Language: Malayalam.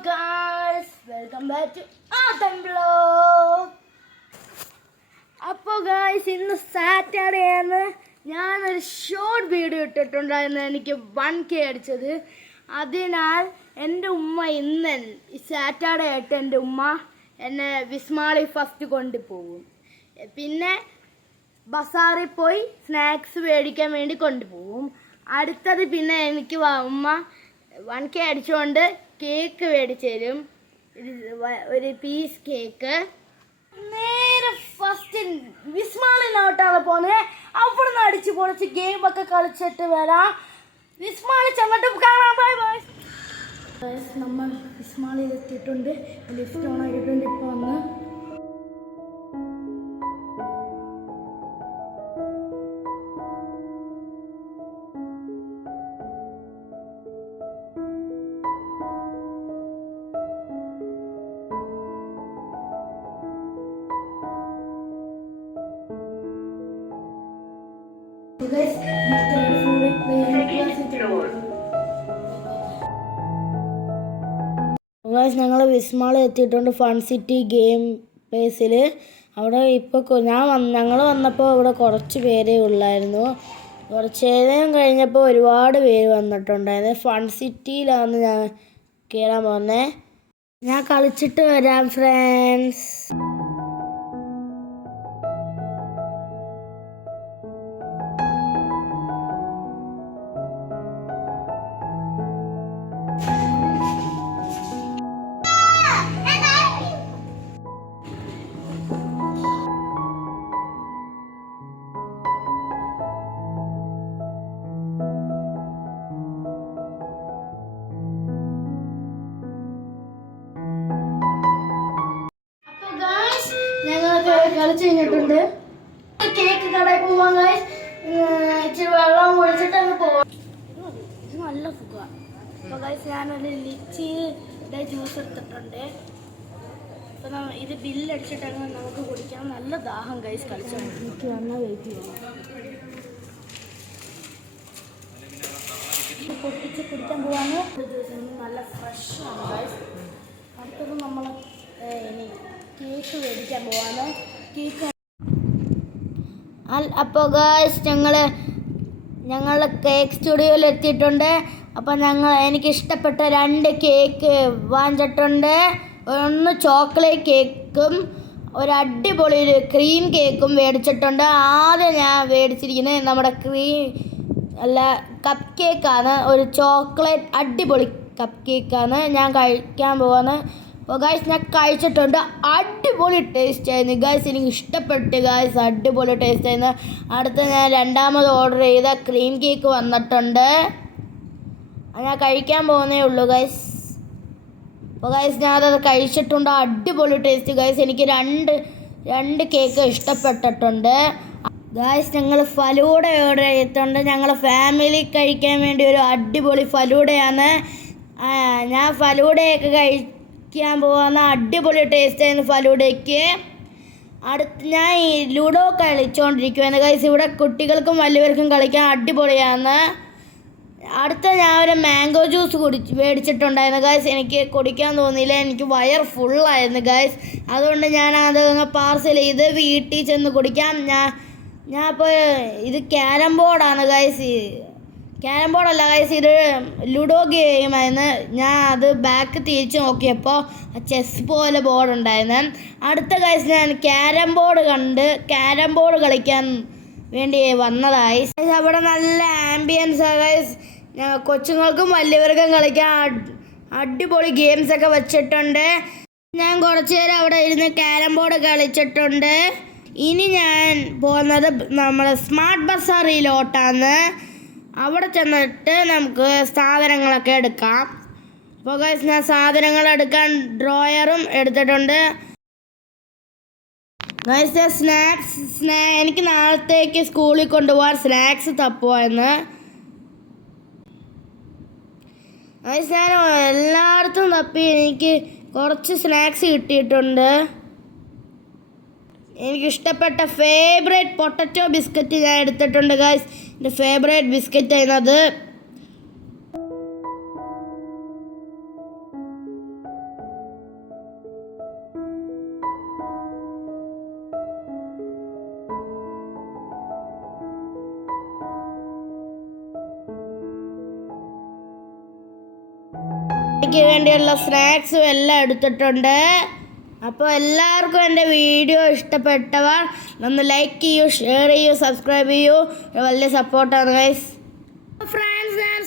guys, welcome back to Autumn Vlog. അപ്പോൾ ഗായ്സ് ഇന്ന് സാറ്റർഡേ ആണ്. ഞാനൊരു ഷോർട്ട് വീഡിയോ ഇട്ടിട്ടുണ്ടായിരുന്നു എനിക്ക് 1K അടിച്ചത്. അതിനാൽ എൻ്റെ ഉമ്മ ഇന്ന് സാറ്റർഡേ ആയിട്ട് എൻ്റെ ഉമ്മ എന്നെ വിസ്മാളി ഫസ്റ്റ് കൊണ്ടുപോകും. പിന്നെ ബസാറിൽ പോയി സ്നാക്സ് മേടിക്കാൻ വേണ്ടി കൊണ്ടുപോകും. അടുത്തത് പിന്നെ എനിക്ക് ഉമ്മ 1K അടിച്ചുകൊണ്ട് കേക്ക് മേടിച്ചു തരും, ഒരു പീസ് കേക്ക്. നേരെ ഫസ്റ്റ് വിസ്മാളിനോട്ടാണ് പോകുന്നത്. അവിടെ നിന്ന് അടിച്ച് പൊളിച്ച് ഗെയിമൊക്കെ കളിച്ചിട്ട് വരാം. വിസ്മാളി ചെന്നിട്ട് കാണാം. Bye bye. നമ്മൾ വിസ്മാളിയിൽ എത്തിയിട്ടുണ്ട്. ലിഫ്റ്റ് ഓൺ ആയിട്ടുണ്ട്. ഇപ്പോൾ വന്ന് ഞങ്ങൾ വിസ്മാൾ എത്തിയിട്ടുണ്ട്. ഫൺ സിറ്റി ഗെയിം പ്ലേസിൽ. അവിടെ ഇപ്പോൾ ഞങ്ങൾ വന്നപ്പോൾ ഇവിടെ കുറച്ച് പേരേ ഉള്ളായിരുന്നു. കുറച്ച് നേരം കഴിഞ്ഞപ്പോൾ ഒരുപാട് പേര് വന്നിട്ടുണ്ടായിരുന്നു. ഫൺ സിറ്റിയിലാണ് ഞാൻ കയറാൻ പോകുന്നത്. ഞാൻ കളിച്ചിട്ട് വരാം ഫ്രണ്ട്സ്. കളിച്ച് കഴിഞ്ഞിട്ടുണ്ട്. കേക്ക് കടയിൽ പോവാൻ ഗൈസ്. ഇച്ചിരി വെള്ളം ഒഴിച്ചിട്ട് അങ്ങ് പോവാം. ഇത് നല്ല സുഖമാണ്. അപ്പോൾ ഗൈസ് ഞാനൊരു ലിച്ചിയുടെ ജ്യൂസ് എടുത്തിട്ടുണ്ട്. അപ്പോൾ ഇത് ബില്ലടിച്ചിട്ടങ്ങ് നമുക്ക് കുടിക്കാം. നല്ല ദാഹം ഗൈസ്. കളിച്ചാൽ എനിക്ക് വന്നാൽ വെയിറ്റ് ചെയ്യണം. പൊട്ടിച്ച് കുടിക്കാൻ പോവാണ്. നല്ല ഫ്രഷാണ് ഗൈസ്. അടുത്തത് നമ്മൾ ഇനി കേക്ക് മേടിക്കാൻ പോവാണ്. കേക്ക് അപ്പോൾ ഗായ്സ് ഞങ്ങൾ കേക്ക് സ്റ്റുഡിയോയിൽ എത്തിയിട്ടുണ്ട്. അപ്പോൾ എനിക്ക് ഇഷ്ടപ്പെട്ട 2 കേക്ക് വാങ്ങിച്ചിട്ടുണ്ട്. ഒന്ന് ചോക്ലേറ്റ് കേക്കും ഒരു അടിപൊളി ഒരു ക്രീം കേക്കും മേടിച്ചിട്ടുണ്ട്. ആദ്യം ഞാൻ മേടിച്ചിരിക്കുന്നത് നമ്മുടെ കപ്പ് കേക്കാണ്. ഒരു ചോക്ലേറ്റ് അടിപൊളി കപ്പ് കേക്കാണ് ഞാൻ കഴിക്കാൻ പോകുന്നത്. അപ്പോൾ ഗൈസ് ഞാൻ കഴിച്ചിട്ടുണ്ട്. അടിപൊളി ടേസ്റ്റ് ആയിരുന്നു ഗൈസ്. എനിക്ക് ഇഷ്ടപ്പെട്ടു ഗൈസ്. അടിപൊളി ടേസ്റ്റ് ആയിരുന്നു. അടുത്ത ഞാൻ രണ്ടാമത് ഓർഡർ ചെയ്ത ക്രീം കേക്ക് വന്നിട്ടുണ്ട്. ഞാൻ കഴിക്കാൻ പോകുന്നേ ഉള്ളൂ ഗൈസ്. അപ്പോൾ ഗൈസ് ഞാനത് കഴിച്ചിട്ടുണ്ട്. അടിപൊളി ടേസ്റ്റ് ഗൈസ്. എനിക്ക് രണ്ട് കേക്ക് ഇഷ്ടപ്പെട്ടിട്ടുണ്ട് ഗൈസ്. ഞങ്ങൾ ഫലൂഡ ഓർഡർ ചെയ്തിട്ടുണ്ട്. ഞങ്ങൾ ഫാമിലി കഴിക്കാൻ വേണ്ടി ഒരു അടിപൊളി ഫലൂഡയാണ്. ഞാൻ ഫലൂഡയൊക്കെ കഴിക്കാൻ പോകുന്ന അടിപൊളി ടേസ്റ്റ് ആയിരുന്നു ഫലൂഡയ്ക്ക്. അടുത്ത് ഞാൻ ഈ ലുഡോ കളിച്ചുകൊണ്ടിരിക്കുകയാണ് ഗൈസ്. ഇവിടെ കുട്ടികൾക്കും വലിയവർക്കും കളിക്കാൻ അടിപൊളിയാണ്. അടുത്ത ഞാൻ ഒരു മാംഗോ ജ്യൂസ് മേടിച്ചിട്ടുണ്ടായിരുന്നു ഗൈസ്. എനിക്ക് കുടിക്കാൻ തോന്നിയില്ല. എനിക്ക് വയർ ഫുള്ളായിരുന്നു ഗൈസ്. അതുകൊണ്ട് ഞാനത് പാർസൽ ചെയ്ത് വീട്ടിൽ ചെന്ന് കുടിക്കാം. ഞാൻ ഇപ്പോൾ ഇത് ക്യാരം ബോർഡാണ് ഗൈസ്. ക്യാരം ബോർഡല്ല ഗൈസ്, ഇത് ലുഡോ ഗെയിമായിരുന്നു. ഞാൻ അത് ബാക്ക് തിരിച്ച് നോക്കിയപ്പോൾ ചെസ് പോലെ ബോർഡ് ഉണ്ടായിരുന്നു. അടുത്ത ഗൈസ് ഞാൻ ക്യാരം ബോർഡ് കണ്ട് ക്യാരം ബോർഡ് കളിക്കാൻ വേണ്ടി വന്നതായി. അവിടെ നല്ല ആംബിയൻസ് ഗൈസ്. കൊച്ചുങ്ങൾക്കും വലിയവർക്കും കളിക്കാൻ അടിപൊളി ഗെയിംസൊക്കെ വെച്ചിട്ടുണ്ട്. ഞാൻ കുറച്ച് നേരം അവിടെ ഇരുന്ന് ക്യാരം ബോർഡ് കളിച്ചിട്ടുണ്ട്. ഇനി ഞാൻ പോകുന്നത് നമ്മുടെ സ്മാർട്ട് ബസാറിലോട്ടാണ്. അവിടെ ചെന്നിട്ട് നമുക്ക് സാധനങ്ങളൊക്കെ എടുക്കാം. അപ്പോൾ ഗൈസ് ഞാൻ സാധനങ്ങൾ എടുക്കാൻ ഡ്രോയറും എടുത്തിട്ടുണ്ട് ഗൈസ്. എനിക്ക് നാളത്തേക്ക് സ്കൂളിൽ കൊണ്ടുപോകാൻ സ്നാക്സ് തപ്പുമായിരുന്നു ഗൈസ്. ഞാൻ എല്ലായിടത്തും തപ്പി എനിക്ക് കുറച്ച് സ്നാക്സ് കിട്ടിയിട്ടുണ്ട്. എനിക്കിഷ്ടപ്പെട്ട ഫേവറേറ്റ് പൊട്ടറ്റോ ബിസ്ക്കറ്റ് ഞാൻ എടുത്തിട്ടുണ്ട് ഗൈസ്. എൻ്റെ ഫേവറേറ്റ് ബിസ്ക്കറ്റ് ആയിരുന്നത്. എനിക്ക് വേണ്ടിയുള്ള സ്നാക്സും എല്ലാം എടുത്തിട്ടുണ്ട്. അപ്പോൾ എല്ലാവർക്കും എൻ്റെ വീഡിയോ ഇഷ്ടപ്പെട്ടവർ ഒന്ന് ലൈക്ക് ചെയ്യൂ, ഷെയർ ചെയ്യൂ, സബ്സ്ക്രൈബ് ചെയ്യൂ. വലിയ സപ്പോർട്ടാണ് ഗൈസ്. ഫ്രണ്ട്സ്, ഞാൻ